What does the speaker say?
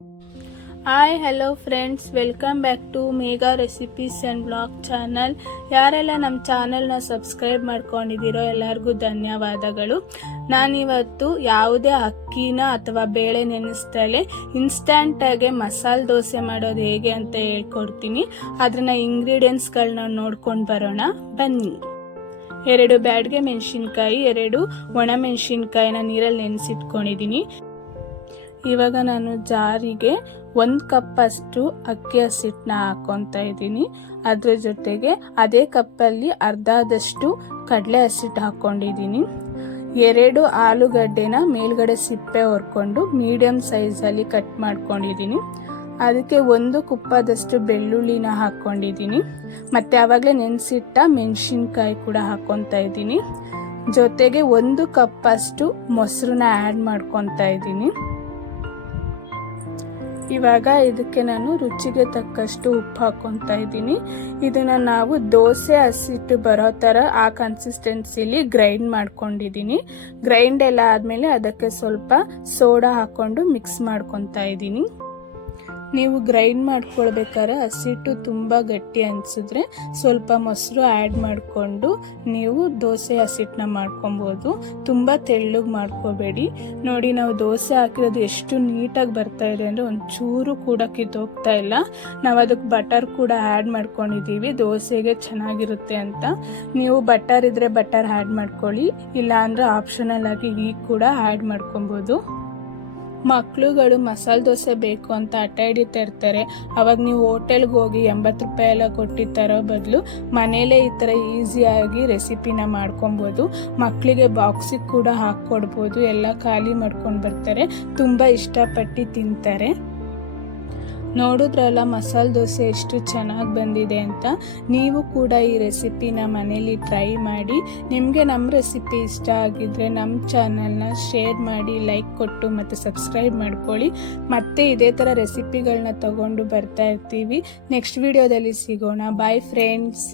Hi hello friends, welcome back to Megha recipes and blog channel. ಯಾರೆಲ್ಲ ನಮ್ಮ ಚಾನಲ್ನ subscribe ಮಾಡ್ಕೊಂಡಿದ್ದೀರೋ ಎಲ್ಲರಿಗೂ ಧನ್ಯವಾದಗಳು. ನಾನಿವತ್ತು ಯಾವುದೇ ಅಕ್ಕಿನ ಅಥವಾ ಬೇಳೆ ನೆನೆಸ್ದಲೆ ಇನ್ಸ್ಟಂಟಾಗಿ ಮಸಾಲೆ ದೋಸೆ ಮಾಡೋದು ಹೇಗೆ ಅಂತ ಹೇಳ್ಕೊಡ್ತೀನಿ. ಅದನ್ನ ಇಂಗ್ರೀಡಿಯೆಂಟ್ಸ್ಗಳನ್ನ ನೋಡ್ಕೊಂಡು ಬರೋಣ ಬನ್ನಿ. 2 ಬ್ಯಾಡ್ಗೆ ಮೆಣಸಿನ್ಕಾಯಿ, 2 ಒಣ ಮೆಣಸಿನ್ಕಾಯಿನ ನೀರಲ್ಲಿ ನೆನೆಸಿಟ್ಕೊಂಡಿದ್ದೀನಿ. ಇವಾಗ ನಾನು ಜಾರಿಗೆ 1 ಕಪ್ ಅಷ್ಟು ಅಕ್ಕಿ ಹಸಿಟ್ಟನ್ನ ಹಾಕೊತಾ ಇದ್ದೀನಿ. ಅದ್ರ ಜೊತೆಗೆ ಅದೇ ಕಪ್ಪಲ್ಲಿ ಅರ್ಧದಷ್ಟು ಕಡಲೆ ಹಸಿಟ್ಟು ಹಾಕೊಂಡಿದ್ದೀನಿ. 2 ಆಲೂಗಡ್ಡೆನ ಮೇಲ್ಗಡೆ ಸಿಪ್ಪೆ ಹೊರ್ಕೊಂಡು ಮೀಡಿಯಂ ಸೈಜಲ್ಲಿ ಕಟ್ ಮಾಡ್ಕೊಂಡಿದ್ದೀನಿ. ಅದಕ್ಕೆ 1 ಕುಪ್ಪದಷ್ಟು ಬೆಳ್ಳುಳ್ಳಿನ ಹಾಕೊಂಡಿದ್ದೀನಿ. ಮತ್ತೆ ಆವಾಗಲೇ ನೆನೆಸಿಟ್ಟ ಮೆಣಸಿನ್ಕಾಯಿ ಕೂಡ ಹಾಕೊತಾ ಇದ್ದೀನಿ. ಜೊತೆಗೆ 1 ಕಪ್ ಅಷ್ಟು ಮೊಸರನ್ನ ಆ್ಯಡ್ ಮಾಡ್ಕೊತಾ ಇದ್ದೀನಿ. ಇವಾಗ ಇದಕ್ಕೆ ನಾನು ರುಚಿಗೆ ತಕ್ಕಷ್ಟು ಉಪ್ಪು ಹಾಕೊತಾ ಇದ್ದೀನಿ. ಇದನ್ನ ನಾವು ದೋಸೆ ಹಸಿಟ್ಟು ಬರೋ ಥರ ಆ ಕನ್ಸಿಸ್ಟೆನ್ಸಿಲಿ ಗ್ರೈಂಡ್ ಮಾಡ್ಕೊಂಡಿದ್ದೀನಿ. ಗ್ರೈಂಡ್ ಎಲ್ಲ ಆದಮೇಲೆ ಅದಕ್ಕೆ ಸ್ವಲ್ಪ ಸೋಡಾ ಹಾಕ್ಕೊಂಡು ಮಿಕ್ಸ್ ಮಾಡ್ಕೊತಾ ಇದ್ದೀನಿ. ನೀವು ಗ್ರೈಂಡ್ ಮಾಡ್ಕೊಳ್ಬೇಕಾದ್ರೆ ಹಸಿಟ್ಟು ತುಂಬ ಗಟ್ಟಿ ಅನಿಸಿದ್ರೆ ಸ್ವಲ್ಪ ಮೊಸರು ಆ್ಯಡ್ ಮಾಡಿಕೊಂಡು ನೀವು ದೋಸೆ ಹಸಿಟ್ಟನ್ನ ಮಾಡ್ಕೊಬೋದು. ತುಂಬ ತೆಳ್ಳಗೆ ಮಾಡ್ಕೋಬೇಡಿ. ನೋಡಿ, ನಾವು ದೋಸೆ ಹಾಕಿರೋದು ಎಷ್ಟು ನೀಟಾಗಿ ಬರ್ತಾ ಇದೆ ಅಂದರೆ ಒಂಚೂರು ಕೂಡ ಕಿತ್ತೋಗ್ತಾ ಇಲ್ಲ. ನಾವು ಅದಕ್ಕೆ ಬಟರ್ ಕೂಡ ಆ್ಯಡ್ ಮಾಡ್ಕೊಂಡಿದ್ದೀವಿ ದೋಸೆಗೆ ಚೆನ್ನಾಗಿರುತ್ತೆ ಅಂತ. ನೀವು ಬಟರ್ ಇದ್ದರೆ ಬಟರ್ ಆ್ಯಡ್ ಮಾಡ್ಕೊಳ್ಳಿ, ಇಲ್ಲ ಅಂದರೆ ಆಪ್ಷನಲ್ ಆಗಿ ಈ ಕೂಡ ಆ್ಯಡ್ ಮಾಡ್ಕೊಬೋದು. ಮಕ್ಕಳುಗಳು ಮಸಾಲೆ ದೋಸೆ ಬೇಕು ಅಂತ ಹಠ ಹಿಡಿತಾ ಇರ್ತಾರೆ. ಅವಾಗ ನೀವು ಹೋಟೆಲ್ಗೆ ಹೋಗಿ 80 ರೂಪಾಯಿ ಎಲ್ಲ ಕೊಟ್ಟು ತರೋ ಬದಲು ಮನೇಲೇ ಈ ಥರ ಈಸಿಯಾಗಿ ರೆಸಿಪಿನ ಮಾಡ್ಕೊಬೋದು. ಮಕ್ಕಳಿಗೆ ಬಾಕ್ಸಿಗೆ ಕೂಡ ಹಾಕ್ಕೊಡ್ಬೋದು. ಎಲ್ಲ ಖಾಲಿ ಮಾಡ್ಕೊಂಡು ಬರ್ತಾರೆ, ತುಂಬ ಇಷ್ಟಪಟ್ಟು ತಿಂತಾರೆ. ನೋಡಿದ್ರಲ್ಲ ಮಸಾಲೆ ದೋಸೆ ಎಷ್ಟು ಚೆನ್ನಾಗಿ ಬಂದಿದೆ ಅಂತ. ನೀವು ಕೂಡ ಈ ರೆಸಿಪಿನ ಮನೇಲಿ ಟ್ರೈ ಮಾಡಿ. ನಿಮಗೆ ನಮ್ಮ ರೆಸಿಪಿ ಇಷ್ಟ ಆಗಿದ್ರೆ ನಮ್ಮ ಚಾನಲ್ನ ಶೇರ್ ಮಾಡಿ, ಲೈಕ್ ಕೊಟ್ಟು ಮತ್ತು ಸಬ್ಸ್ಕ್ರೈಬ್ ಮಾಡ್ಕೊಳ್ಳಿ. ಮತ್ತೆ ಇದೇ ಥರ ರೆಸಿಪಿಗಳನ್ನ ತಗೊಂಡು ಬರ್ತಾ ಇರ್ತೀವಿ. ನೆಕ್ಸ್ಟ್ ವಿಡಿಯೋದಲ್ಲಿ ಸಿಗೋಣ. Bye friends.